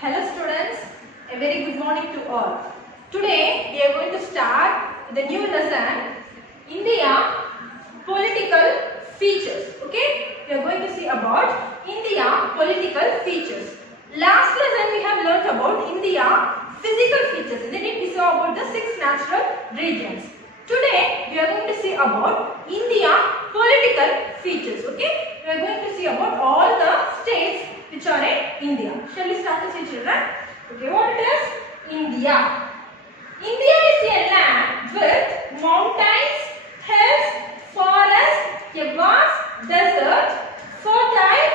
Hello students, a very good morning to all. Today we are going to start the new lesson, India political features. Okay, we are going to see about India political features. Last lesson we have learnt about India physical features, isn't it? We saw about the 6 natural regions. Today we are going to see about India political features. Okay, we are going to see about all the states which are in India. Shall we start to see, children? Okay, what it is? India. India is a land with mountains, hills, forests, a vast desert, fertile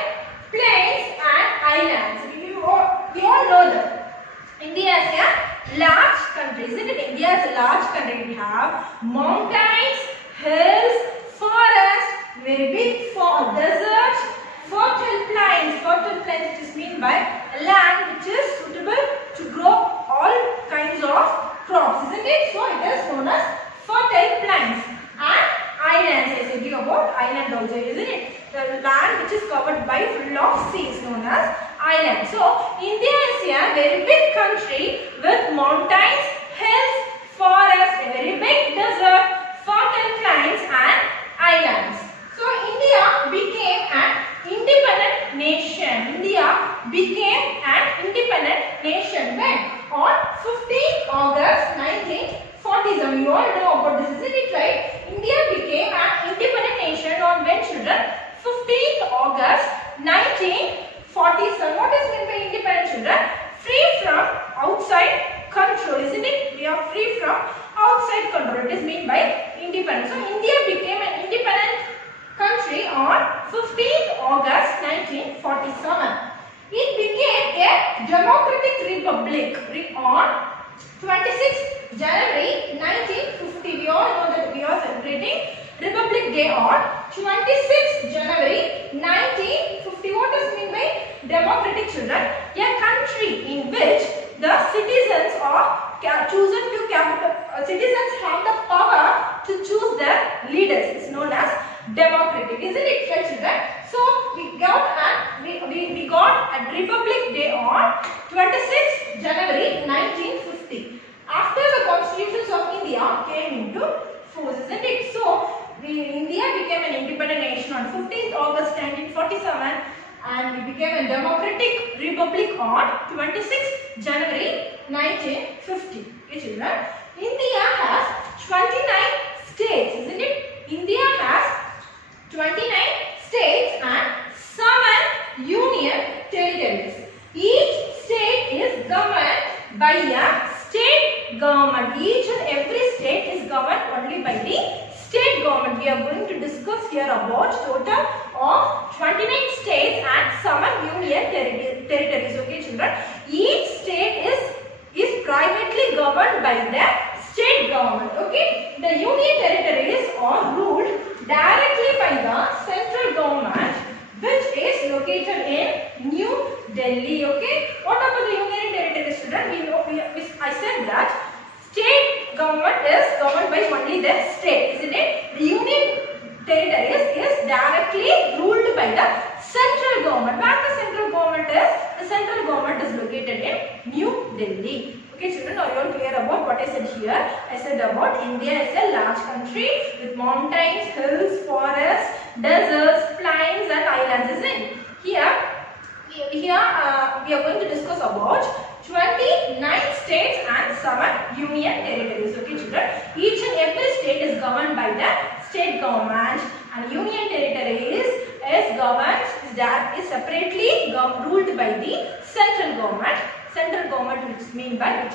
plains and islands. We all know that India is a large country, isn't it? India is a large country. We have mountains, hills, forests, very big deserts, fertile plains which is meant by a land which is suitable to grow all kinds of crops, isn't it? So it is known as fertile plains. And islands, I said you about island also, isn't it? The land which is covered by full of seas known as island. So India is a very big country with mountains, hills, forests, a very big desert, fertile plains and islands. So India became an independent nation. India became an independent nation when? On 15th August 1947. You all know about this, isn't it, right? India became an independent nation on when, children? 15th August 1947. What is meant by independent, children? Free from outside control, isn't it? We are free from outside control. It is meant by independent. So India became an independent country on 15th August 1947. It became a democratic republic on 26th January 1950. We all know that we are celebrating Republic Day on 26th January 1950. What does it mean by democratic, children? A country in which the citizens are chosen to citizens have the power to choose their leaders. It's known as democratic, isn't it, children? So we got a Republic Day on 26th January 1950. After the constitutions of India came into force, isn't it? So India became an independent nation on 15th August 1947 and we became a democratic republic on 26th January 1950. Okay, children? India has 29 states, isn't it? India has 29 states and 7 union territories. Each state is governed by a state government. Each and every state is governed only by the state government. We are going to discuss here about total of 29 states and 7 union territories. Okay, children? Each state is privately governed by the state government. Okay, the union territories are ruled directly by the central government, which is located in New Delhi. Okay, what about the union territories, children? I said that state government is governed by only the state, isn't it? The union territories is directly ruled by the central government. Where the central government is? The central government is located in New Delhi. Okay, children, are you all clear about what I said here? I said about India is a large country with mountains, hills, forests, deserts, plains and islands, isn't it? Here we are going to discuss about 29 states and 7 union territories. Okay, children? Each and every state is governed by the state government and union territories is separately ruled by the central government. Central government which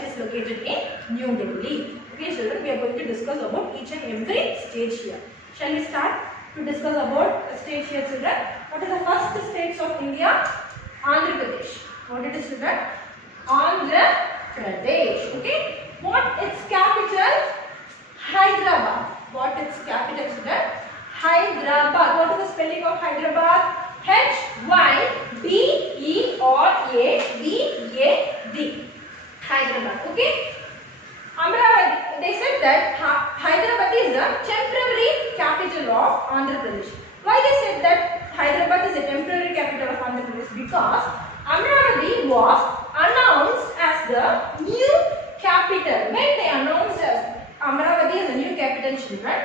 is located in New Delhi. Okay, children, we are going to discuss about each and every state here. Shall we start to discuss about the states here, children? What is the first states of India? Andhra Pradesh. What it is, children? Andhra Pradesh. Okay. What its capital? Hyderabad. What its capital, children? Hyderabad. What is the spelling of Hyderabad? Hyderabad. Hyderabad. Okay. Amravati. They said that Hyderabad is the temporary capital of Andhra Pradesh. Why they said that Hyderabad is a temporary capital of Andhra Pradesh? Because Amravati was annexed as the new capital. When they announced Amaravati as a new capital, children,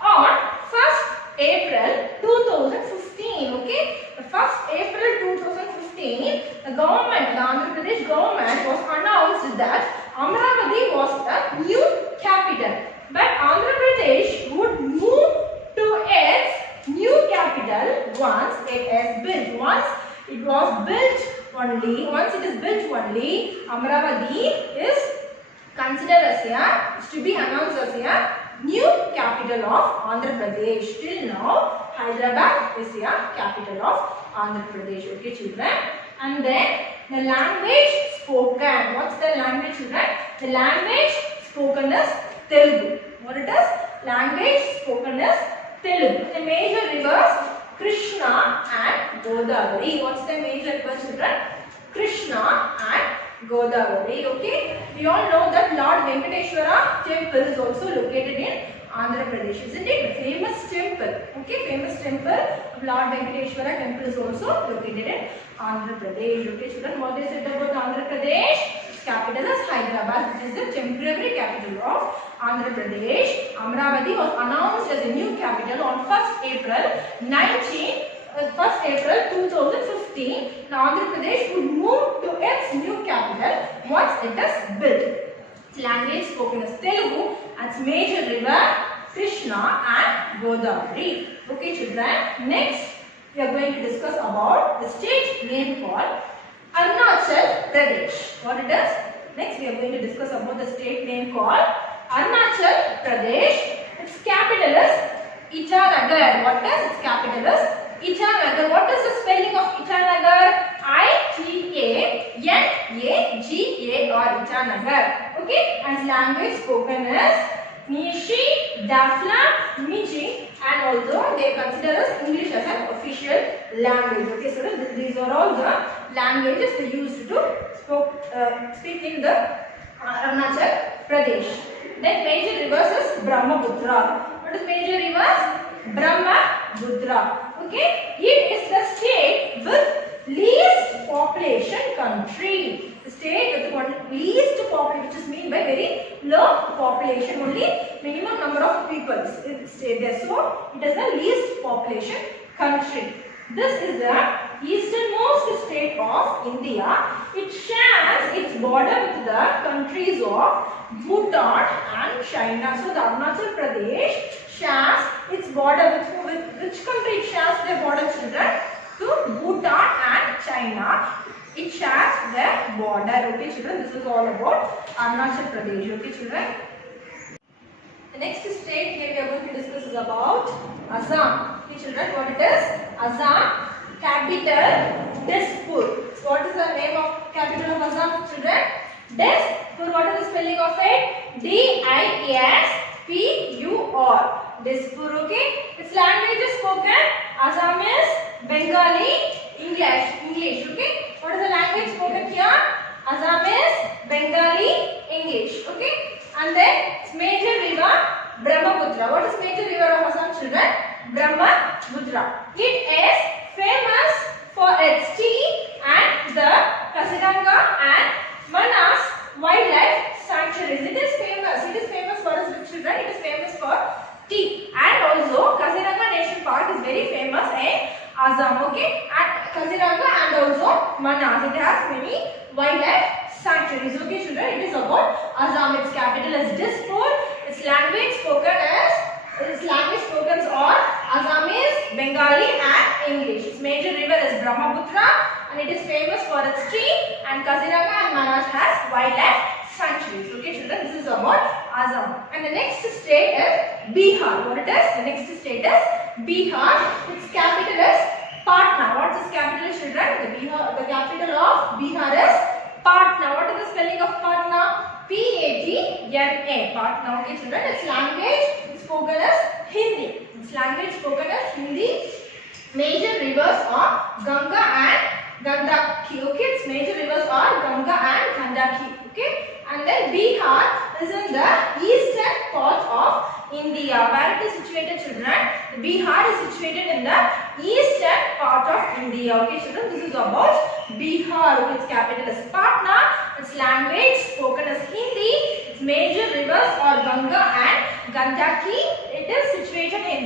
on 1st April 2015. Okay, the 1st April 2015, the government, the Andhra Pradesh government was announced that Amaravati was the new capital. But Andhra Pradesh would move to its new capital once it is built. Once it is built only, Amaravati is considered as to be announced as a new capital of Andhra Pradesh. Till now, Hyderabad is the capital of Andhra Pradesh. Okay, children. And then the language spoken. What's the language, children? The language spoken is Telugu. What it is? Language spoken is Telugu. The major rivers Krishna and Godavari. What's the major rivers, children? Krishna and Godavari. Okay. We all know that Lord Venkateshwara temple is also located in Andhra Pradesh, isn't it? The famous temple. Okay, famous temple of Lord Venkateshwara temple is also located in Andhra Pradesh. Okay, children, what is it about Andhra Pradesh? Its capital is Hyderabad, which is the temporary capital of Andhra Pradesh. Amaravati was announced as a new capital on 1st April 2015. Now Andhra Pradesh would move to its new capital once it is built. Its language spoken is Telugu and its major river Krishna and Godavari. Okay, children. Next, we are going to discuss about the state name called Arunachal Pradesh. What it is? Next, we are going to discuss about the state name called Arunachal Pradesh. Its capital is Itanagar. What is its capital is Itanagar. What is the spelling of Itanagar? Itanagar. Itanagar. Okay, and its language spoken is Nishi, Dafla, Miji, and also they consider as English as an official language. Okay, so these are all the languages they used to speak in the Arunachal Pradesh. Then major rivers is Brahmaputra. What is major rivers? Brahmaputra. Okay, it is the state with least population country. The state with the least population, which is mean by very low population, only minimum number of people stay there. So it is the least population country. This is the easternmost state of India. It shares its border with the countries of Bhutan and China. So the Arunachal Pradesh shares its border with which country it shares their border, children? To Bhutan and China. It shares their border. Okay, children. This is all about Arunachal Pradesh. Okay, children. The next state here we are going to discuss is about Assam. Okay, children. What it is? Assam. Capital Dispur. So what is the name of capital of Assam, children? Dispur. What is the spelling of it? Dispur. Dispur. Okay. Its language is spoken Assamese, Bengali, English. Okay. What is the language spoken here? Assamese, Bengali, English. Okay. And then its major river Brahmaputra. What is major river of Assam, children? Brahmaputra. It is famous for its tea and the Kaziranga and Manas wildlife sanctuaries. It is famous for its children. It is famous for tea, and also Kaziranga National Park is very famous in Assam. Okay, and Kaziranga and also Manas. It has many wildlife sanctuaries. Okay, children. It is about Assam. Its capital is Dispur. Its language spoken are Assamese, Bengali, and English. Its major river is Brahmaputra, and it is famous for its tea. And Kaziranga and Manas has wildlife sanctuaries. Okay, children. This is about Assam. And the next state is Bihar. What it is? The next state is Bihar. Its capital is Patna. What is its capital, children? The capital of Bihar is Patna. What is the spelling of Patna? P-A-T-N-A. Patna. Okay, children. Its language spoken as Hindi. Major rivers are Ganga and Gandaki. Okay, its major rivers are Ganga and Gandaki. Okay, and then Bihar is in the eastern part of India. Where it is situated, children? Bihar is situated in the eastern part of India. Okay, children. This is about Bihar. Its capital is Patna. Its language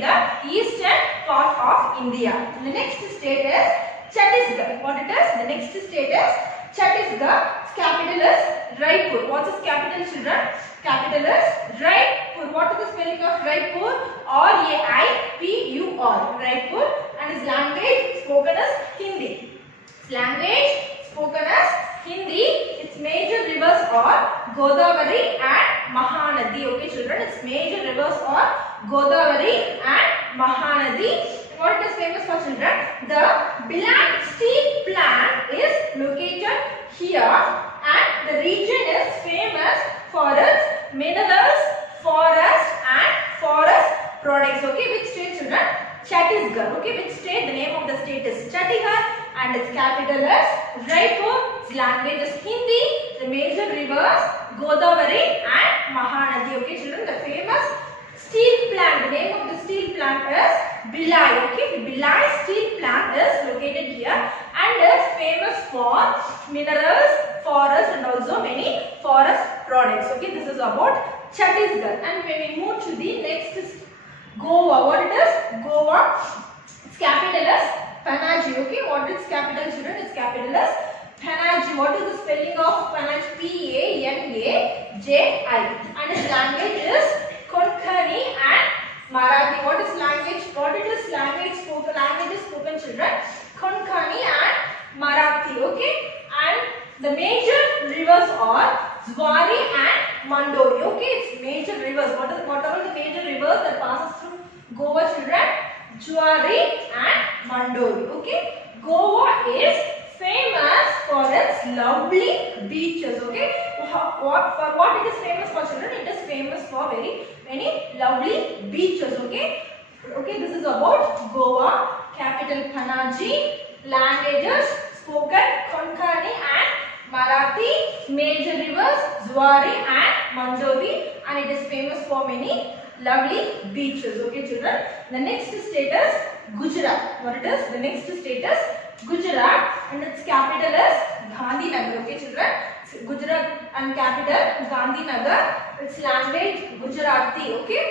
in the eastern part of India. The next state is Chhattisgarh. What it is? The next state is Chhattisgarh. Its capital is Raipur. What is capital, children? Capital is Raipur. What is the spelling of Raipur? R-A-I-P-U-R. Raipur. And its language spoken as Hindi. Its language spoken as Hindi. Its major rivers are Godavari and Mahanadi. Okay, children. Its major rivers are Godavari and Mahanadi. What it is famous for, children? The Billai steel plant is located here, and the region is famous for its minerals, forest and forest products. Okay, which state, children? Chhattisgarh. Okay, which state? The name of the state is Chhattisgarh, and its capital is Raipur. Its language is Hindi. The major rivers Godavari and Mahanadi. Okay, children. The famous steel plant. The name of the steel plant is Billai. Okay, the Billai steel plant is located here and is famous for minerals, forest and also many forest products. Okay, this is about Chhattisgarh. And when we move to the next Goa. What it is? Goa. Its capital is Panaji. Okay, what is its capital, children? Its capital is Panaji. What is the spelling of Panaji? P-A-N-A-J-I. And its language is Konkani and Marathi. What is language? What it is language spoken? Language is spoken, children. Konkani and Marathi. Okay, and the major rivers are Zwari and Mandori. Okay, it's major rivers. What are the major rivers that passes through Goa, children? Zwari and Mandori. Okay, Goa is famous for its lovely beaches. Okay, for what it is famous for, children? It is famous for very many lovely beaches. Okay, this is about Goa. Capital Panaji. Languages spoken Konkani and Marathi. Major rivers Zwari and Mandori, and it is famous for many lovely beaches. Okay, children. The next state is Gujarat. What it is? The next state is Gujarat, and its capital is Gandhinagar. Okay, children. Gujarat and capital Gandhinagar. Its language Gujarati. Okay,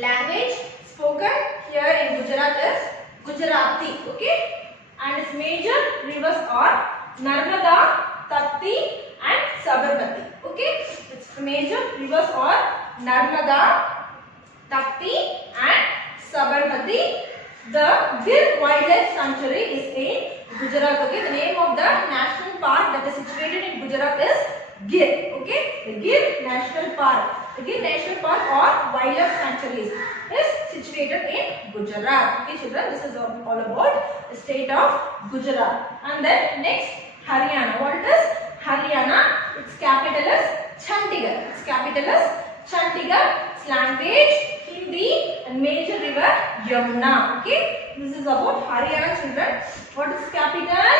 language spoken here in Gujarat is Gujarati. Okay, and its major rivers are Narmada, Tapti and Sabarmati. Okay, its major rivers are Narmada, Tapti and Sabarmati. The Gir Wildlife Sanctuary is in Gujarat. Okay, the name of the national park that is situated in Gujarat is Gir. Okay, the Gir National Park. The Gir National Park or Wildlife Sanctuary is situated in Gujarat. Okay, children, this is all about the state of Gujarat. And then next, Haryana. What it is? Haryana. Its capital is Chandigarh. Its capital is Chandigarh. Its language Hindi, and major river Yamuna. Okay, this is about Haryana, children. What is capital?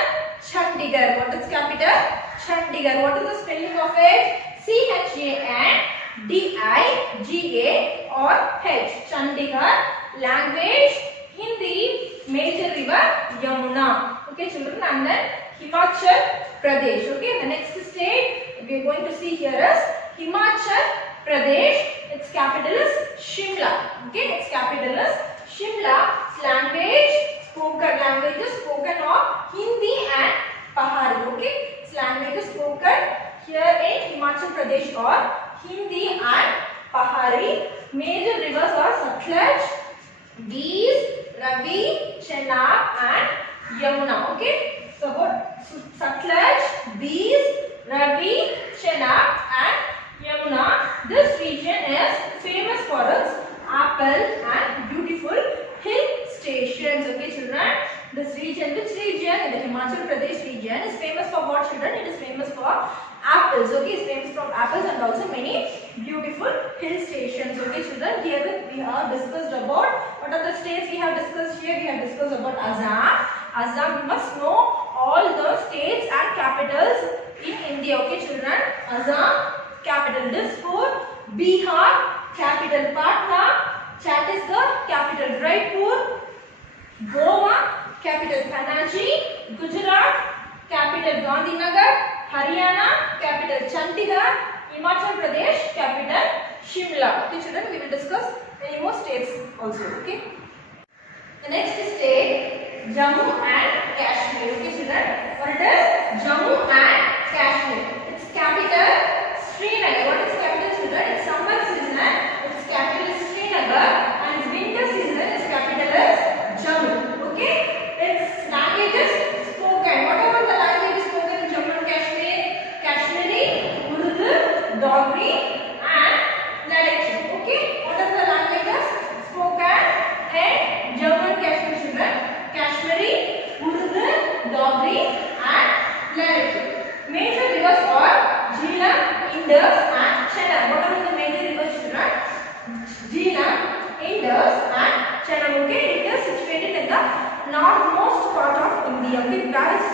Chandigarh. What is capital? Chandigarh. What is the spelling of it? C-H-A-N-D-I-G-A or H. Chandigarh. Language Hindi. Major river Yamuna. Okay, children. And then Himachal Pradesh. Okay, the next state we are going to see here is Himachal Pradesh. Its capital is Shimla. Okay, its capital is Shimla. Its languages spoken of Hindi and Pahari. Okay, its languages spoken here in Himachal Pradesh are Hindi and Pahari. Major rivers are Satluj, Beas, Ravi, Chenab and Yamuna. Okay, so about Satluj, Beas, Ravi, Chenab and Yamuna. This region is famous for its apple and beautiful hill stations. Okay, children. This region, which region? In the Himachal Pradesh region is famous for what, children? It is famous for apples. Okay, it's famous for apples and also many beautiful hill stations. Okay, children. Here we have discussed about what are the states we have discussed here. We have discussed about Assam. Assam, you must know all the states and capitals in India. Okay, children. Assam, capital Dispur. Bihar, capital Patna. Chhattisgarh, capital Raipur. Goa, capital Panaji. Gujarat, capital Gandhinagar. Haryana, capital Chandigarh. Himachal Pradesh, capital Shimla. Okay, children, we will discuss Many more states also. Okay. The next state, Jammu and Kashmir. Okay, children. What it is? Jammu and Kashmir. Its capital, Srinagar. What is capital, children? It's summer season. Its capital is Srinagar, and its winter season, its capital is Jammu. Okay. Its language is spoken. What about the language spoken in Jammu and Kashmir? Kashmiri, Urdu, Dogri, and Ladakhi. Okay. What are the languages spoken in Jammu and Kashmir, children? Kashmiri, Urdu, Dogri, and Ladakhi. Major rivers are Jhelum, Indus, and Chenab. What are the major rivers, children? Jhelum, Indus, and Chenab. Okay, it is situated in the northmost part of India. Okay, where is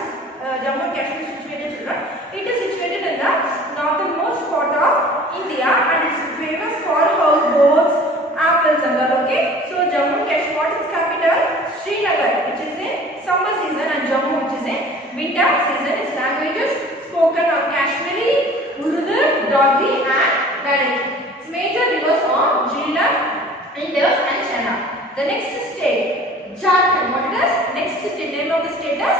Jammu and Kashmir situated, children? It is situated in the northernmost part of India, and it's famous for houseboats, apples, and all. Okay, so Jammu and Kashmir, what is its capital? Srinagar, which is in summer season, and Jammu, which is in winter season. Its languages spoken are Kashmiri, Urdu, Dogri, and Ladakhi. Its major rivers are Jhelum, Indus, and Chenab. The next state, Jharkhand. What it is? Next state, name of the state is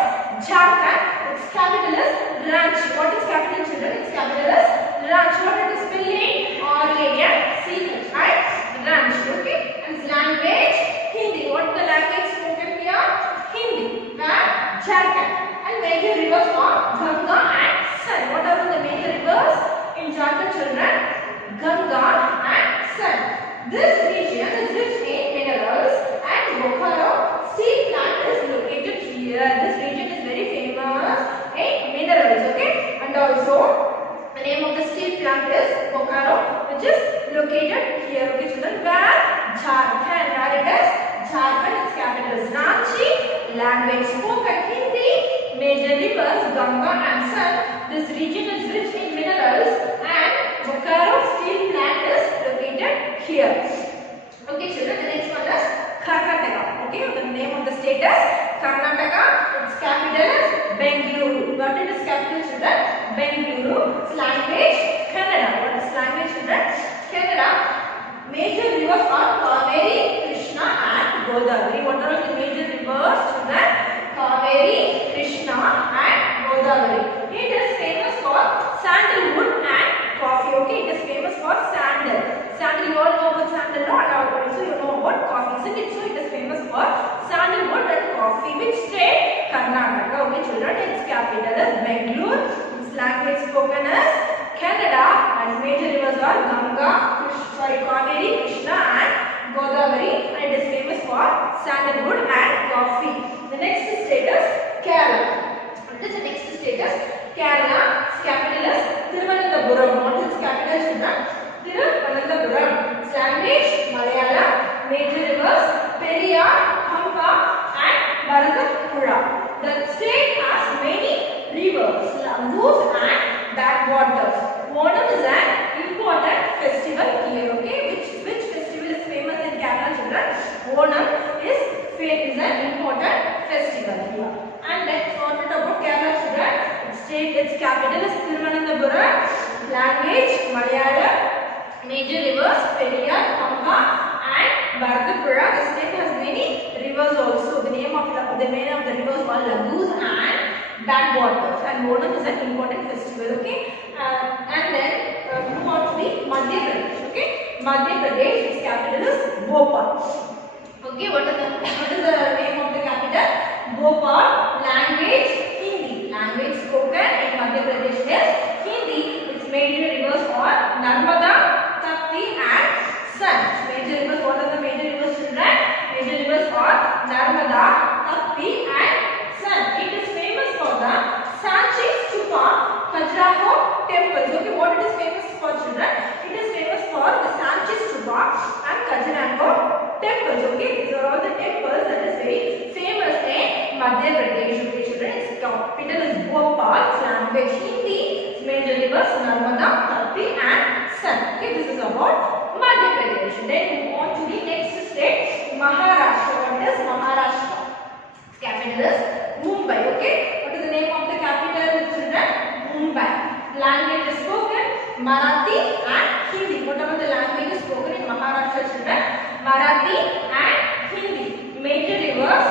Jharkhand. Its capital is Ranchi. What is capital, children? Its capital is Ranchi. What it is spelling? R-A-N-C-H. Right? Ranchi. Okay. And its language, Hindi. What is the language spoken here? Hindi. And Jharkhand. And major rivers are Ganga and Son. What are the major rivers in Jharkhand, children? Ganga and Son. This region is rich in minerals, and Bokaro steel plant is located here. This region is very famous in minerals. Okay, and also the name of the steel plant is Bokaro, which is located here. Okay, children, where? Jharkhand. Where it is? Jharkhand. Its capital is Ranchi. Language spoken Hindi. Major rivers Ganga and Son. This region is rich in minerals, and Bokaro steel plant is located here. Okay, children, the next one is Karnataka. Okay, the name of the state is Karnataka. Its capital is Bengaluru. What is its capital, children? Bengaluru. Its language Kannada. What is language, children? Kannada. Major rivers are Kaveri, Krishna, and Godavari. What are the major rivers, children? Kaveri, Krishna, and Godavari. It is famous for sandalwood and coffee. Okay, it is famous for sandal. Sandal, you all know about sandal, no? Also you know about coffee, isn't it? So it is famous for sandalwood and coffee. Which state? Karnataka. Okay, children, its capital is Bangalore. Its language spoken is Kannada, and major rivers are Ganga, Kaveri, Krishna, and Godavari, and it is famous for sandalwood and coffee. The next state is Kerala. What is the next state is Kerala. Its capital is Thiruvananthapuram. What is its capital, children? Thiruvananthapuram. Its language Malayalam. Major rivers Periyar, Pampa, and Bharatapuzha. The state has many rivers, lagoons, and backwaters. Onam is an important festival here. Okay, which festival is famous in Kerala, children? Onam is an important festival here. And let's talk about Kerala, children. Its capital is Thiruvananthapuram. Language Malayalam. Major rivers Periyar, Pampa, and Bharatapuzha. The state has many rivers also. The name of the rivers are lagoons and backwaters. And Onam is an important festival. Okay, and then move on to the Madhya Pradesh. Okay, Madhya Pradesh. Its capital is Bhopal. Okay, what is the name of the capital? Bhopal. Language Hindi. Language spoken in Madhya Pradesh is Hindi. Its major rivers are Narmada, Tapti, and Son. Major rivers. What are the major rivers, children? Major rivers are Narmada, Tapti, and Son. It is famous for the Sanchi Stupa, Khajuraho temples. Okay, what it is famous for, children? It is famous for the Sanchi Stupa and Khajuraho temples. Okay, these are all the temples that is very famous in Madhya Pradesh. Okay, children, its capital is Bhopal. Its language Hindi. Its major rivers Narmada, Tapti, and Son. Okay, this is about Madhya Pradesh. Then move on to the next state, Maharashtra. What is Maharashtra? Its capital is Mumbai. Okay, what is the name of the capital, children? Mumbai. Language is spoken Marathi and Hindi. What are the languages spoken in Maharashtra, children? Marathi and Hindi. Major rivers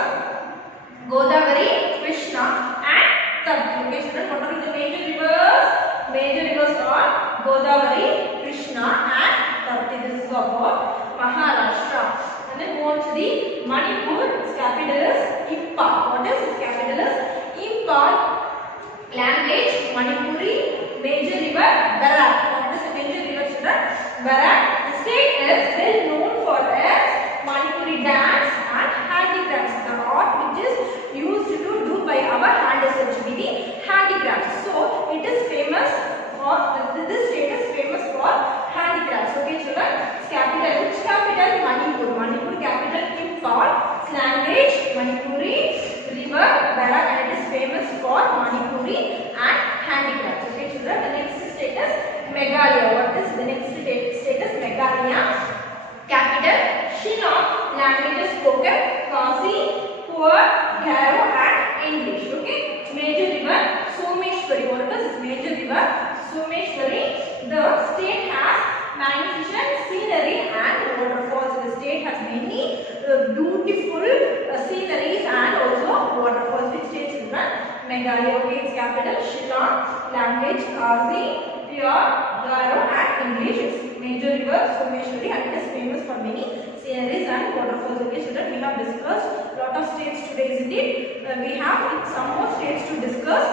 Godavari, Krishna and Tapti. Okay, children, what are the major rivers? Major rivers are Godavari, Krishna and Tapti. This is about Maharashtra. And then move on to the Manipur. Its capital is Imphal. What is its capital is Imphal. Language Manipuri. Major river Barak. What is the major river, children? Barak. The state is well known for its Manipuri dance and handicrafts. The art which is used to do by our hand is said to be the handicrafts. So it is famous for this state is famous for handicrafts. Okay, children. Its capital, which capital? Manipur. Manipur capital Imphal. Its language Manipuri. River Barak, and it is famous for Manipuri and handicrafts. Okay, children. The next state is Meghalaya. What is the next state? State is Meghalaya. Capital Shillong. Languages spoken Khasi, Phur, Garo and English. Okay. Major river Someshwari. What is this major river? Someshwari. The state has magnificent scenery and waterfalls. The state has many beautiful sceneries and also waterfalls. Which state, children? Meghalaya. Okay, its capital Shillong. Language Khasi, Phur, Garo and English. Its major river Someshwari, and it is famous for many sceneries and waterfalls. Okay, children, we have discussed lot of states today, isn't it? We have some more states to discuss.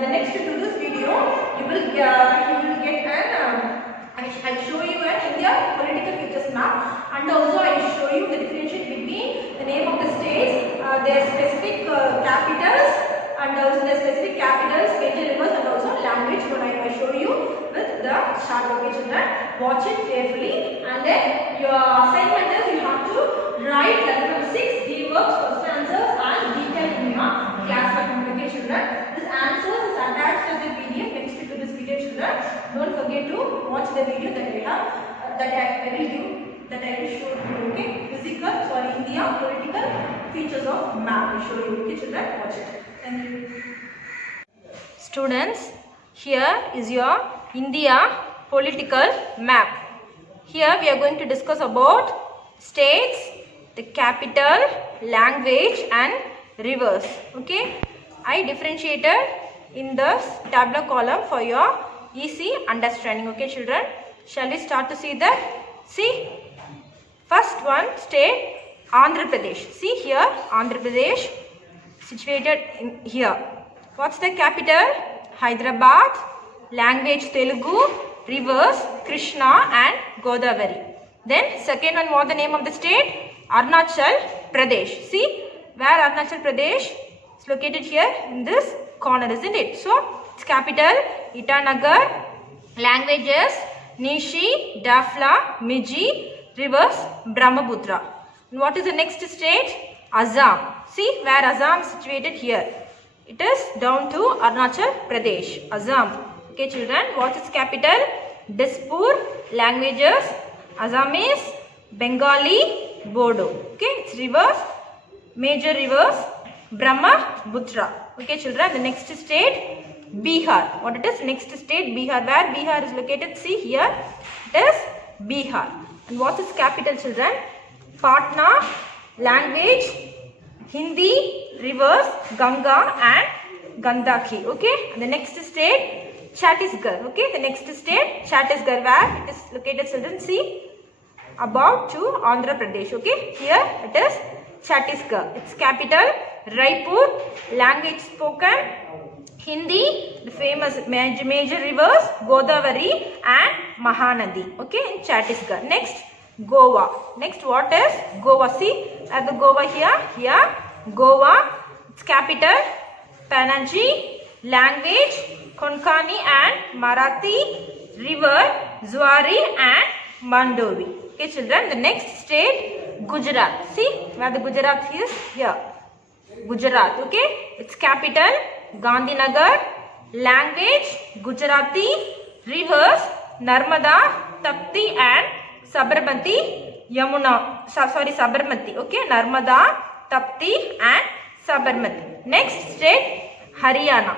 The next to this video, you will get an I'll show you an India political features map, and also I will show you the differentiation between the name of the states, their specific capitals, and also the specific capitals, major rivers, and also language. When I show you with the chart. Okay, children, watch it carefully, and then your assignment is you have to write lesson number 6, give works, question answers, and detail in your class work. Okay, children, this answers is attached to the PDF next to this video, children. Don't forget to watch the video that I have that I will show you. Okay, India political features of map. I will show you. Okay, children, watch it. Thank you. Students, here is your India political map. Here we are going to discuss about states, the capital, language and rivers. Okay, I differentiated in the tabular column for your easy understanding. Okay, children, shall we start to see that? See, first one state Andhra Pradesh. See here, Andhra Pradesh situated in here. What's the capital? Hyderabad. Language Telugu. Rivers Krishna and Godavari. Then second one, what the name of the state? Arunachal Pradesh. See where Arunachal Pradesh is located here in this corner, isn't it? So its capital Itanagar. Languages Nishi, Dafla, Miji. Rivers Brahmaputra. And what is the next state? Assam. See where Assam is situated here. It is down to Arunachal Pradesh, Assam. Okay, children, what is capital? Dispur. Languages Assamese, Bengali, Bodo. Okay, its rivers, major rivers Brahmaputra. Okay, children, the next state Bihar. What it is? Next state Bihar. Where Bihar is located? See here, it is Bihar. And what is capital, children? Patna. Language Hindi. Rivers Ganga and Gandaki. Okay, and the next state Chhattisgarh. Okay, the next state Chhattisgarh. Where it is located, children? See, about to Andhra Pradesh. Okay, here it is Chhattisgarh. Its capital Raipur. Language spoken Hindi. The famous major rivers Godavari and Mahanadi. Okay, in Chhattisgarh. Next Goa. Next, what is Goa? See at the Goa here. Here Goa. Its capital Panaji. Language Konkani and Marathi. River Zuari and Mandovi. Okay, children, the next state Gujarat. See where the Gujarat is? Here Gujarat. Okay, its capital Gandhinagar. Language Gujarati. Rivers Narmada, Tapti and Sabarmati. Sabarmati. Okay, Narmada, Tapti and Sabarmati. Next state Haryana.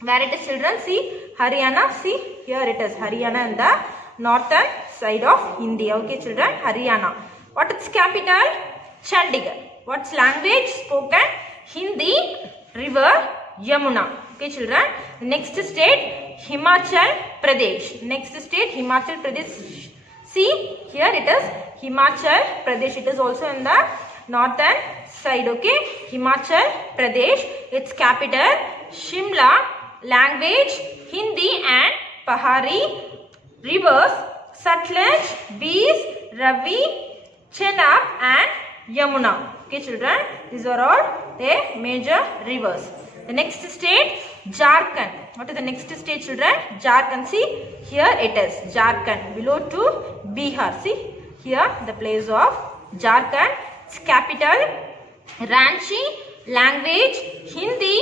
Where it is, children? See Haryana. See here it is Haryana in the northern side of India. Okay, children, Haryana. What is capital? Chandigarh. What's language spoken? Hindi. River Yamuna. Okay children. Next state Himachal Pradesh. Next state Himachal Pradesh. See here it is Himachal Pradesh. It is also in the northern side. Okay, Himachal Pradesh. Its capital Shimla. Language Hindi and Pahari. Rivers Satluj, Beas, Ravi, Chenab and Yamuna. Okay children, these are all the major rivers. The next state Jharkhand. What is the next state children? Jharkhand. See here it is Jharkhand, below to Bihar. See here the place of Jharkhand. Its capital Ranchi. Language Hindi.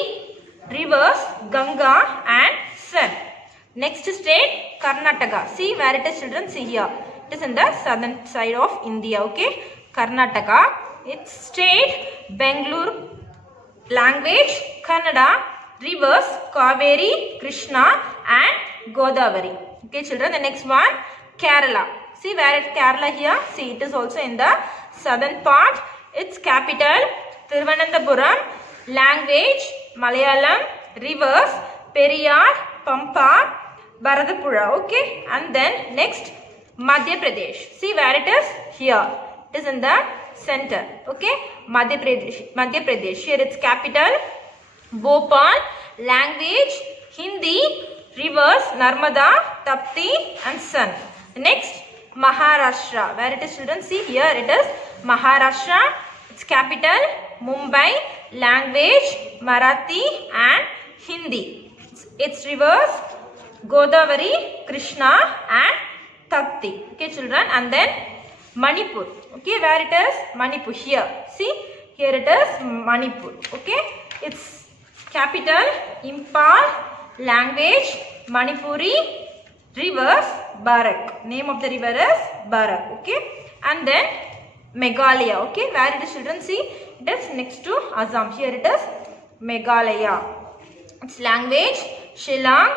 Rivers Ganga and Sun. Next state Karnataka. See where it is children? See here. It is in the southern side of India. Okay, Karnataka. Its state Bangalore. Language Kannada. Rivers Kaveri, Krishna and Godavari. Okay children, the next one Kerala. See where is Kerala here? See it is also in the southern part. Its capital Thiruvananthapuram. Language Malayalam. Rivers Periyar, Pampa, Bharatapuzha. Okay, and then next Madhya Pradesh. See where it is? Here. It is in the center. Okay, Madhya Pradesh. Madhya Pradesh. Here its capital Bhopal. Language Hindi. Rivers Narmada, Tapti and Sun. Next Maharashtra. Where it is children? See here it is Maharashtra. Its capital Mumbai. Language Marathi and Hindi. Its rivers Godavari, Krishna and Tapti. Okay children, and then Manipur. Okay, where it is? Manipur. Here. See, here it is Manipur. Okay, its capital Imphal. Language Manipuri. Rivers Barak. Name of the river is Barak. Okay, and then Meghalaya. Okay, where it is children? See, it is next to Assam. Here it is Meghalaya. Its language Shillong.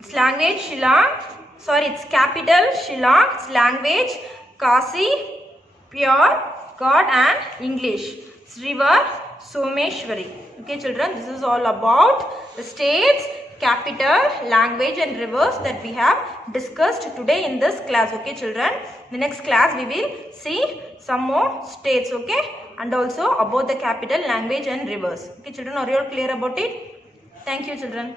Its language Shillong. Sorry, its capital Shillong. Its language Kasi, pure God and English. Its river Someshwari. Okay children, this is all about the states, capital, language and rivers that we have discussed today in this class. Okay children, the next class we will see some more states, okay, and also about the capital, language and rivers. Okay children, are you all clear about it? Thank you children.